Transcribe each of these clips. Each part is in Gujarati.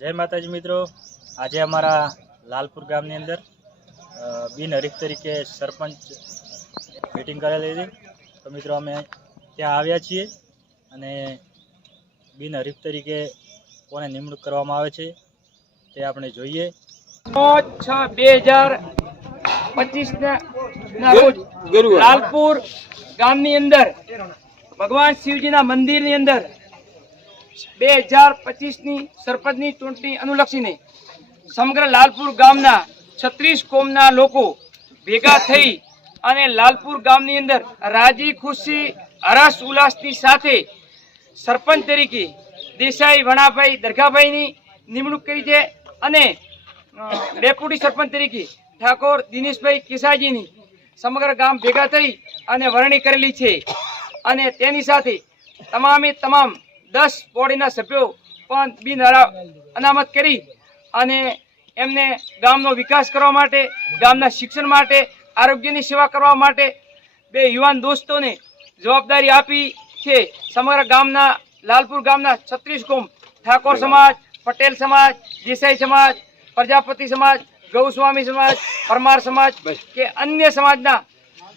જય માતાજી મિત્રો. આજે અમારા લાલપુર ગામની અંદર બિનહરીફ તરીકે સરપંચ મિટિંગ કરેલી હતી. તો મિત્રો અમે ત્યાં આવ્યા છીએ અને બિનહરીફ તરીકે કોને નિમણૂક કરવામાં આવે છે તે આપણે જોઈએ. પાંચ છ બે હજાર પચીસ ના રોજ લાલપુર ગામની અંદર ભગવાન શિવજીના મંદિરની અંદર બે હજાર પચીસની સરપંચની ચૂંટણી અનુલક્ષીને સમગ્ર લાલપુર ગામના છત્રીસ કોમના લોકો ભેગા થઈ અને લાલપુર ગામની અંદર રાજી ખુશી હરસ ઉલ્લાસની સાથે સરપંચ તરીકે દેસાઈ વણાભાઈ દરગાભાઈની નિમણૂક કરી છે અને ડેપ્યુટી સરપંચ તરીકે ઠાકોર દિનેશભાઈ કેસાજીની સમગ્ર ગામ ભેગા થઈ અને વરણી કરેલી છે. અને તેની સાથે તમામે તમામ દસ બોડીના સભ્યો પણ બિન અનામત કરી અને એમને ગામનો વિકાસ કરવા માટે, ગામના શિક્ષણ માટે, આરોગ્યની સેવા કરવા માટે બે યુવાન દોસ્તોને જવાબદારી આપી છે. સમગ્ર ગામના, લાલપુર ગામના છત્રીસ કોમ ઠાકોર સમાજ, પટેલ સમાજ, દેસાઈ સમાજ, પ્રજાપતિ સમાજ, ગૌસ્વામી સમાજ, પરમાર સમાજ કે અન્ય સમાજના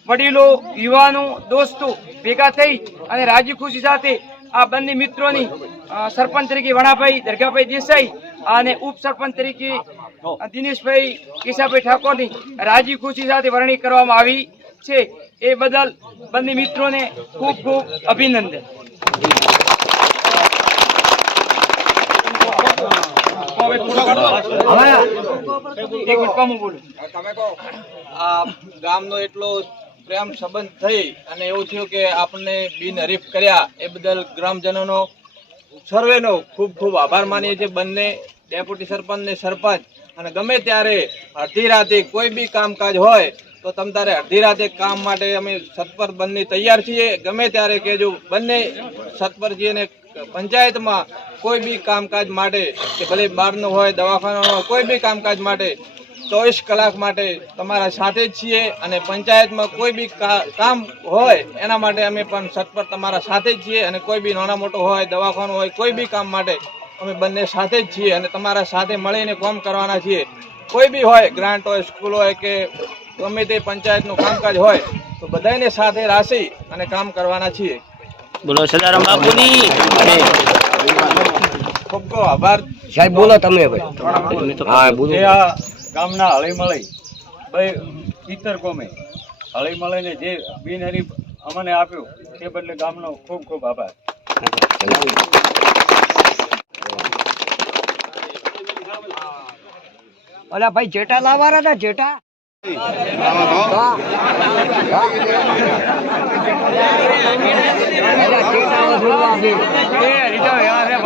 વડીલો, યુવાનો, દોસ્તો ભેગા થઈ અને રાજી ખુશી સાથે આ બંને મિત્રોની સરપંચ તરીકે વણાભાઈ દરગાભાઈ દેસાઈ અને ઉપસરપંચ તરીકે દિનેશભાઈ કેશાભાઈ ઠાકોરની રાજી ખુશી સાથે વરણી કરવામાં આવી છે. એ બદલ બંને મિત્રોને ખૂબ ખૂબ અભિનંદન. ગામનો એટલો પ્રેમ સંબંધ થઈ અને એવું થયું કે આપણને બિનહરીફ કર્યા, એ બદલ ગ્રામજનોનો સર્વેનો ખૂબ ખૂબ આભાર માનીએ છીએ. બંને ડેપ્યુટી સરપંચ ને સરપંચ. અને ગમે ત્યારે અડધી રાતે કોઈ બી કામકાજ હોય, તો તમ તારે અડધી રાતે કામ માટે અમે સત્પર બંને તૈયાર છીએ. ગમે ત્યારે કહેજો, બંને સત્પર અને પંચાયતમાં કોઈ બી કામકાજ માટે, કે ભલે બહારનું હોય, દવાખાનાનું કોઈ બી કામકાજ માટે ચોવીસ કલાક માટે તમારા સાથે જ છીએ અને પંચાયતમાં કોઈ બી કામ હોય એના માટે અમે પણ સતપર તમારા સાથે જ છીએ અને કોઈ બી નાના મોટો હોય દવાખાનું હોય કોઈ બી કામ માટે અમે બંને સાથે જ છીએ અને તમારા સાથે મળીને કામ કરવાના છીએ. કોઈ બી હોય ગ્રાન્ટ હોય સ્કૂલ હોય કે ગમે તે પંચાયતનું કામકાજ હોય તો બધાને સાથે રાખી અને કામ કરવાના છીએ. બોલો સદારામ બાપુની. ખૂબ ખૂબ આભાર. સાહેબ બોલો તમે ભાઈ હા બોલો. ગામના હળીમળી ભાઈ ઇતર કોમે હળીમળીને જે બિનહરી અમને આપ્યું તે બદલે ગામનો ખૂબ ખૂબ આભાર. ઓલા ભાઈ જેટા લાવવાના હતા જેટા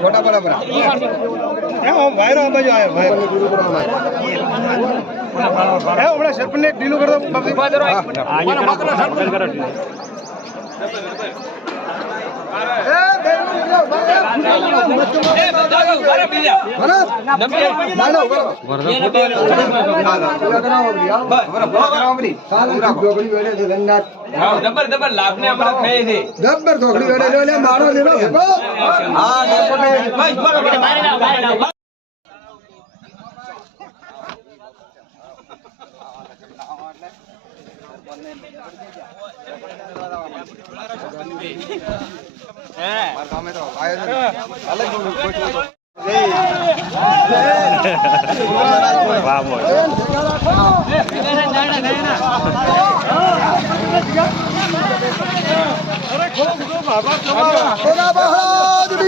ફોટા બરાબર ભાઈરો આ બાજુ આવ્યો ભાઈ હમણાં સરપંચ ઢીલું કરતો જબર જબર લાભને અમારા થઈ છે જબ્બર ઢોકળી વેડે લે મારો લીલો ભેગો Vamos. Bola Bahadur!